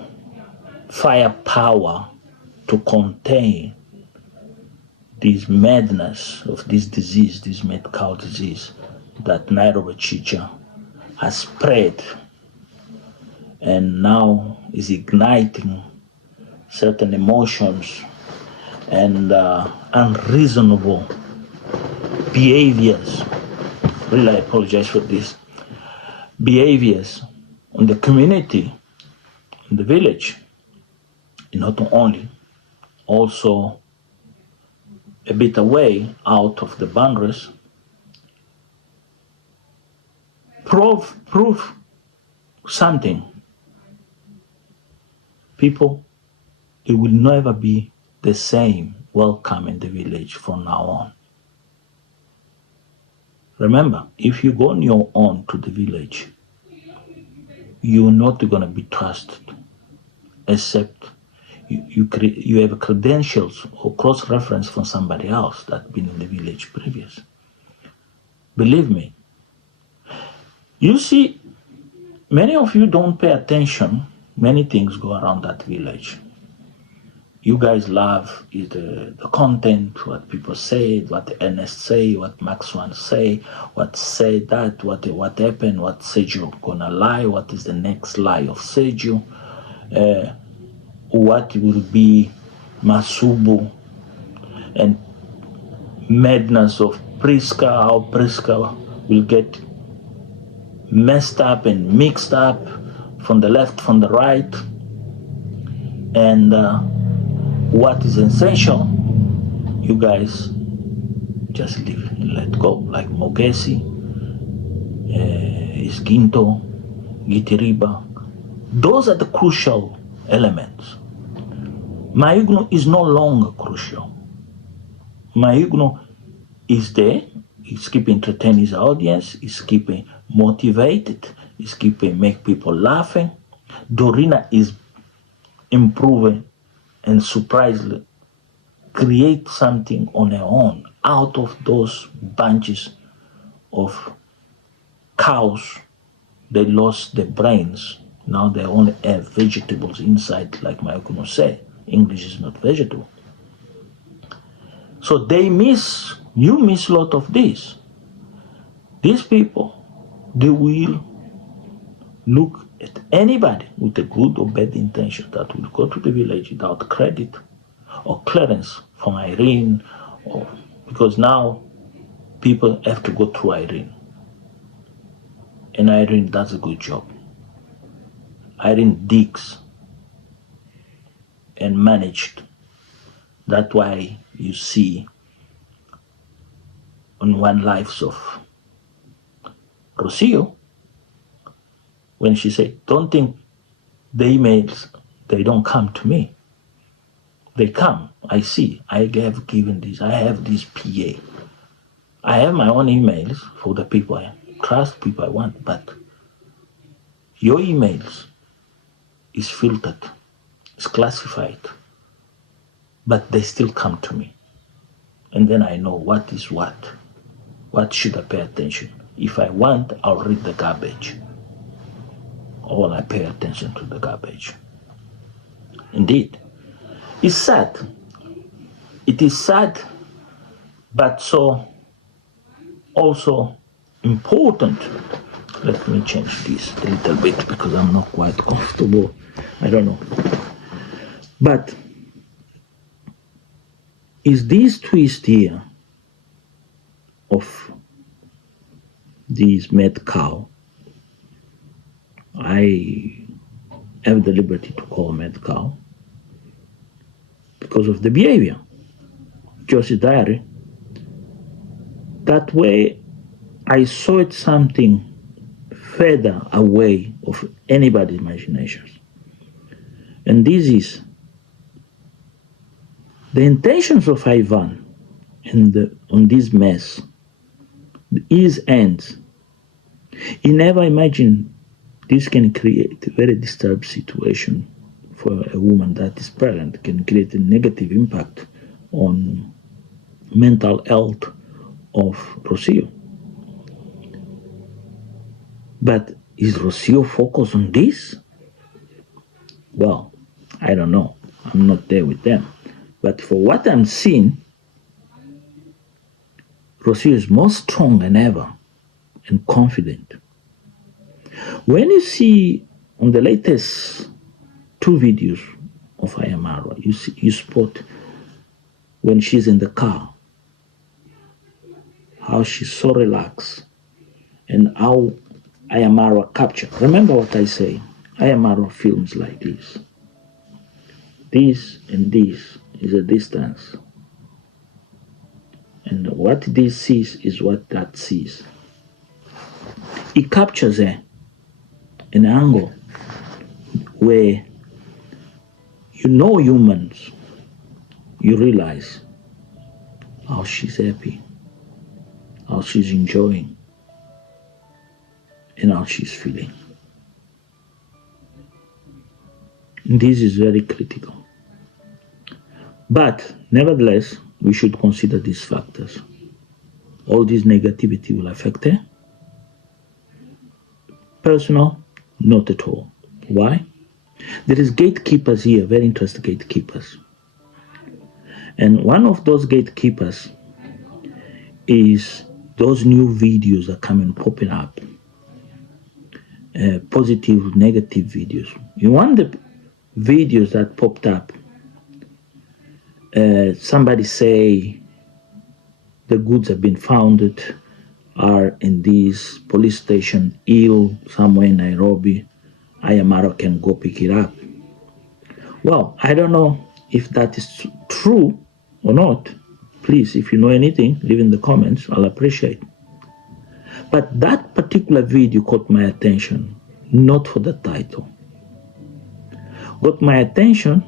firepower to contain this madness of this disease, this mad cow disease that Nairobi Chicha has spread and now is igniting certain emotions and unreasonable behaviors. Really, I apologize for this. Behaviors on the community, in the village, and not only, also a bit away out of the boundaries, prove something. People, it will never be the same welcome in the village from now on. Remember, if you go on your own to the village, you're not going to be trusted, except you have credentials or cross-reference from somebody else that's been in the village previous. Believe me. You see, many of you don't pay attention. Many things go around that village. You guys love is the content, what people say, what Ernest say, what Max One say, what said that, what happened, what Sergio gonna lie, what is the next lie of Sergio, what will be Masubu, and madness of Priska, how Priska will get messed up and mixed up from the left, from the right, and what is essential, you guys just leave and let go, like Mogesi, Isginto, Gitiriba. Those are the crucial elements. Maigno is no longer crucial. Maigno is there, he's keeping entertaining his audience, he's keeping motivated, he's keeping make people laughing. Dorina is improving and surprisingly create something on her own out of those bunches of cows. They lost their brains. Now they only have vegetables inside, like Maikuno said. English is not vegetable. So you miss a lot of this. These people, they will look at anybody with a good or bad intention that will go to the village without credit or clearance from Irene, or because now people have to go through Irene. And Irene does a good job. Irene digs and managed. That's why you see on One Lives of Rocio, when she said, don't think the emails, they don't come to me. They come. I see. I have given this. I have this PA. I have my own emails for the people I trust, people I want, but your emails is filtered, it's classified, but they still come to me. And then I know what is what. What should I pay attention? If I want, I'll read the garbage. Or I pay attention to the garbage. Indeed. It's sad. It is sad, but so also important. Let me change this a little bit because I'm not quite comfortable. I don't know. But is this twist here of this mad cow, I have the liberty to call mad cow because of the behavior. Josie's diary. That way I saw it something further away of anybody's imaginations. And this is the intentions of Ivan on this mess, his ends. He never imagined this can create a very disturbed situation for a woman that is pregnant, can create a negative impact on mental health of Rocio. But is Rocio focused on this? Well, I don't know. I'm not there with them. But for what I'm seeing, Rocio is more strong than ever and confident. When you see on the latest 2 videos of Ayamara, you spot when she's in the car, how she's so relaxed and how Ayamara captured. Remember what I say, Ayamara films like this. This and this is a distance. And what this sees is what that sees. It captures an angle where you know humans, you realize how she's happy, how she's enjoying, and how she's feeling. And this is very critical. But nevertheless, we should consider these factors. All this negativity will affect her. Personal, not at all. Why? There is gatekeepers here, very interesting gatekeepers. And one of those gatekeepers is those new videos that come and popping up. Positive, negative videos. You want the videos that popped up. Somebody say the goods have been found are in this police station, Hill, somewhere in Nairobi. Ayamara can go pick it up. Well, I don't know if that is true or not. Please, if you know anything, leave in the comments. I'll appreciate. But that particular video caught my attention, not for the title. Got my attention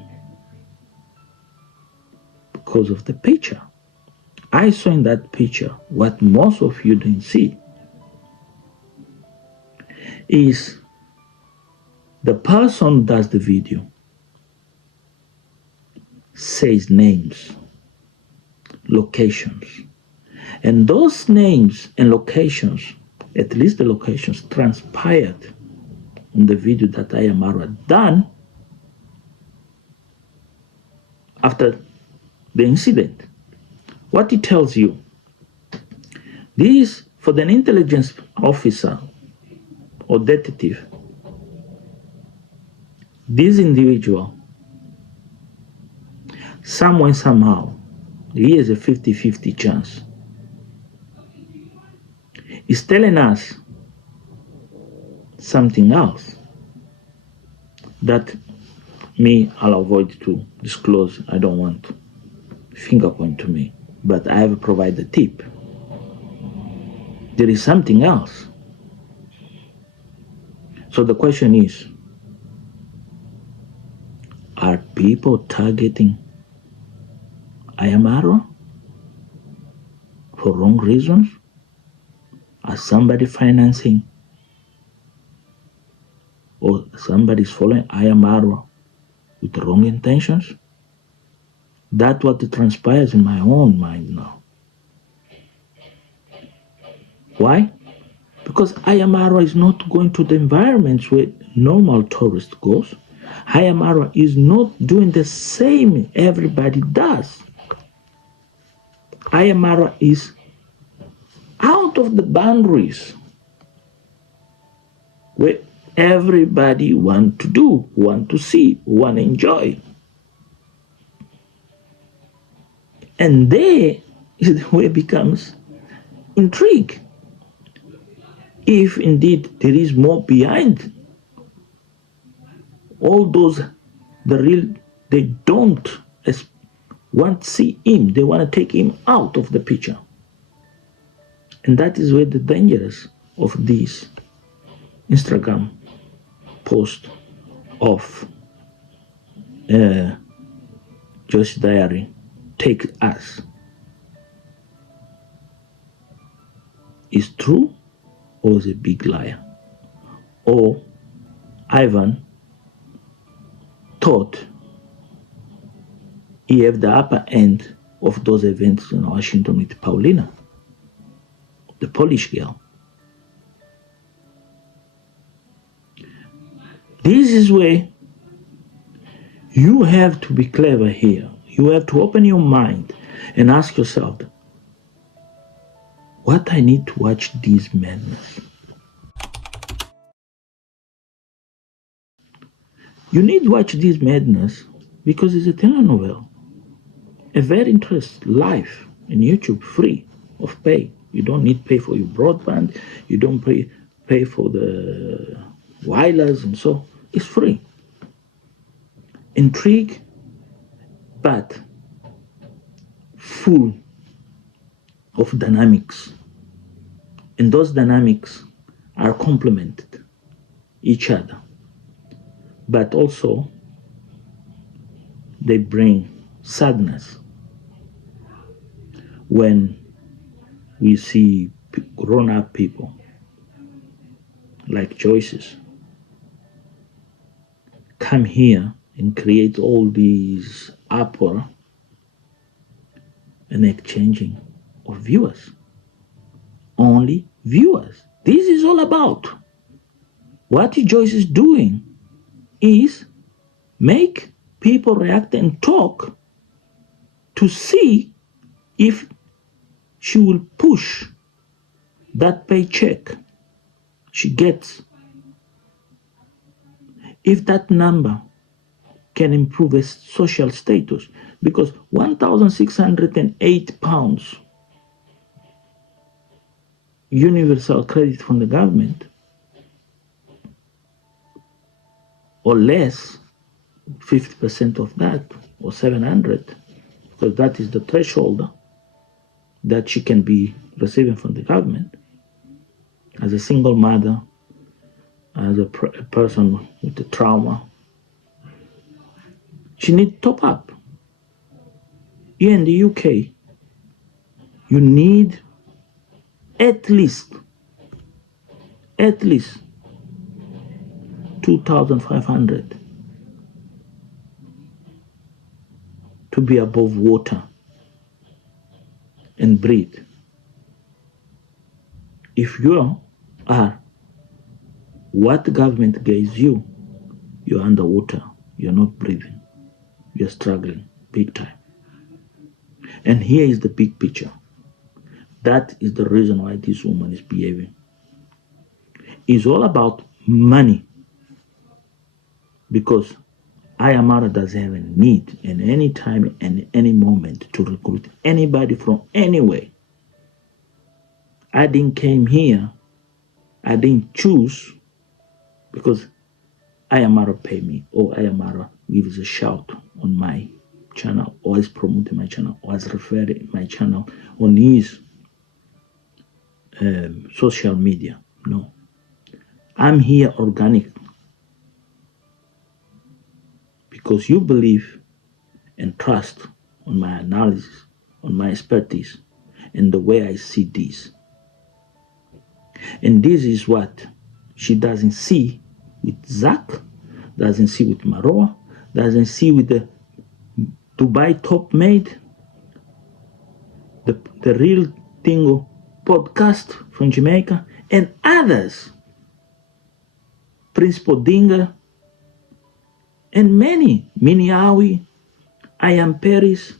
because of the picture. I saw in that picture what most of you didn't see is the person does the video says names, locations, and those names and locations, at least the locations, transpired in the video that Ayamara done after the incident. What it tells you, this for the intelligence officer or detective, this individual, somewhere, somehow, he has a 50-50 chance. He's telling us something else. that me, I'll avoid to disclose. I don't want finger point to me, but I have provided a tip. There is something else. So the question is, are people targeting Ayamaro for wrong reasons? Are somebody financing or somebody's following Ayamaro with the wrong intentions? That's what transpires in my own mind now. Why? Because Ayamaro is not going to the environments where normal tourist goes. Ayamaro is not doing the same everybody does. Ayamaro is out of the boundaries where everybody want to do, want to see, want to enjoy. And there is where it becomes intrigue. If indeed there is more behind all those, they don't want to see him, they want to take him out of the picture. And that is where the dangers of this Instagram post of Joyce Diary take us. Is true or is a big liar? Or Ivan thought he had the upper end of those events in Washington with Paulina, the Polish girl. This is where you have to be clever here. You have to open your mind and ask yourself, what I need to watch this madness? You need to watch this madness because it's a telenovela. A very interesting live in YouTube, free of pay. You don't need to pay for your broadband. You don't pay for the wireless and so. It's free. Intrigue, but full of dynamics. And those dynamics are complemented each other. But also, they bring sadness when we see grown-up people like Joyce's come here and create all these uproar and exchanging of viewers. Only viewers. This is all about. What Joyce is doing is make people react and talk to see if she will push that paycheck she gets. If that number can improve a social status, because £1,608 universal credit from the government or less, 50% of that, or 700, because that is the threshold that she can be receiving from the government as a single mother, as a person with a trauma. She needs top up. Here in the UK, you need at least 2,500 to be above water and breathe. If you are what the government gives you, you're underwater, you're not breathing, you're struggling big time. And here is the big picture. That is the reason why this woman is behaving. It's all about money, because Ayamara doesn't have a need in any time and any moment to recruit anybody from anywhere. I didn't came here, I didn't choose, because Ayamara pay me, or Ayamara gives a shout on my channel, or is promoting my channel, or is referring my channel on his social media. No. I'm here organic because you believe and trust on my analysis, on my expertise, and the way I see this. And this is what she doesn't see with Zach, doesn't see with Maroa, doesn't see with the Dubai top maid, the real Tingo podcast from Jamaica, and others, Principal Dinga, and many, Miniawi, I am Paris.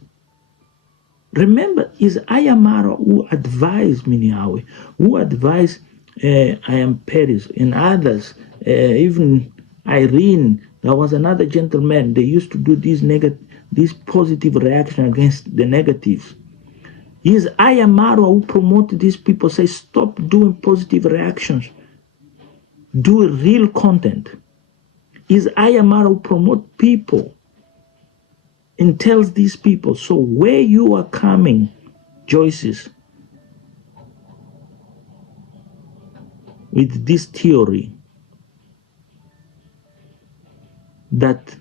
Remember, it's Ayamara who advised Miniawi, who advised I am Paris, and others, even Irene. There was another gentleman. They used to do this positive reaction against the negatives. It's Ayamara who promoted these people, say stop doing positive reactions, do real content. It's Ayamara who promote people and tells these people, so where you are coming, Joyce's, with this theory that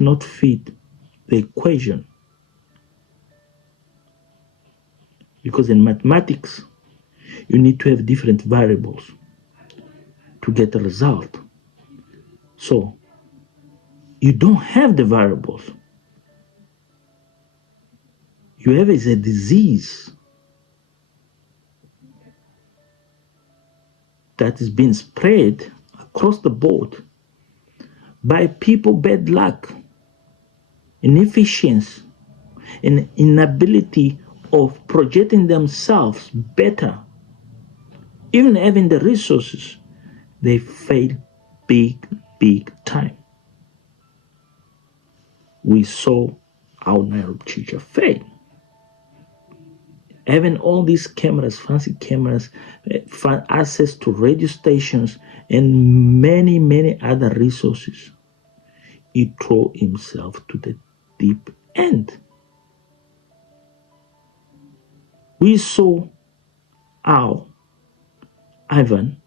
not fit the equation. Because in mathematics, you need to have different variables to get a result. So you don't have the variables. You have is a disease that is being spread across the board by people bad luck, inefficiency, and inability of projecting themselves better, even having the resources. They fail big time. We saw how Nairobi teacher failed. Having all these cameras, fancy cameras, access to radio stations, and many other resources, he threw himself to the deep end. We saw how Ivan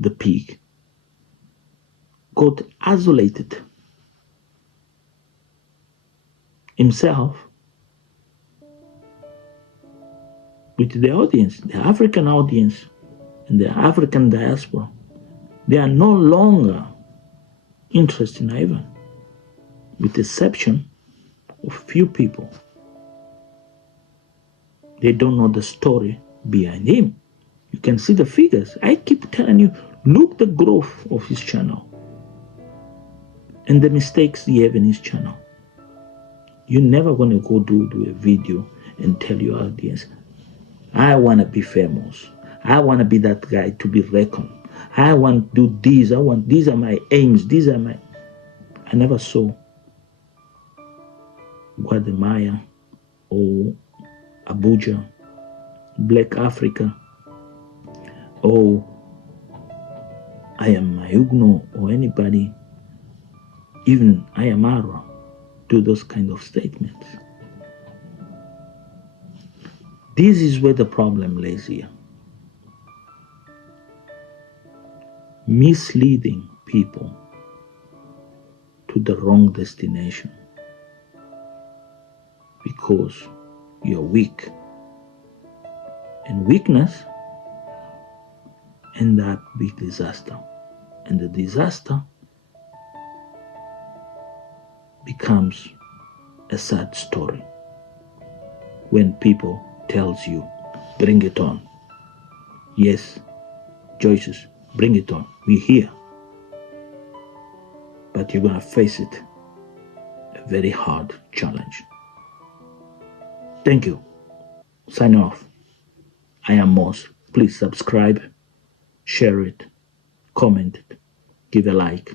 the pig got isolated himself with the audience, the African audience and the African diaspora. They are no longer interested in Ivan, with the exception of few people. They don't know the story behind him. You can see the figures. I keep telling you, look the growth of his channel and the mistakes he have in his channel. You're never going to go do a video and tell your audience, I want to be famous. I want to be that guy to be reckoned. I want to do this. These are my aims. I never saw Guatemala or Abuja, Black Africa, or I am Mayugno or anybody, even Ayamara, do those kind of statements. This is where the problem lays here. Misleading people to the wrong destination because you're weak. And weakness end up with disaster. And the disaster becomes a sad story when people tells you, bring it on. Yes, Joyce's, bring it on. We're here. But you're going to face it, a very hard challenge. Thank you. Sign off. I am Moss. Please subscribe, share it, comment it, give a like,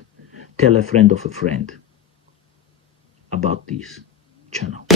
tell a friend of a friend about this channel.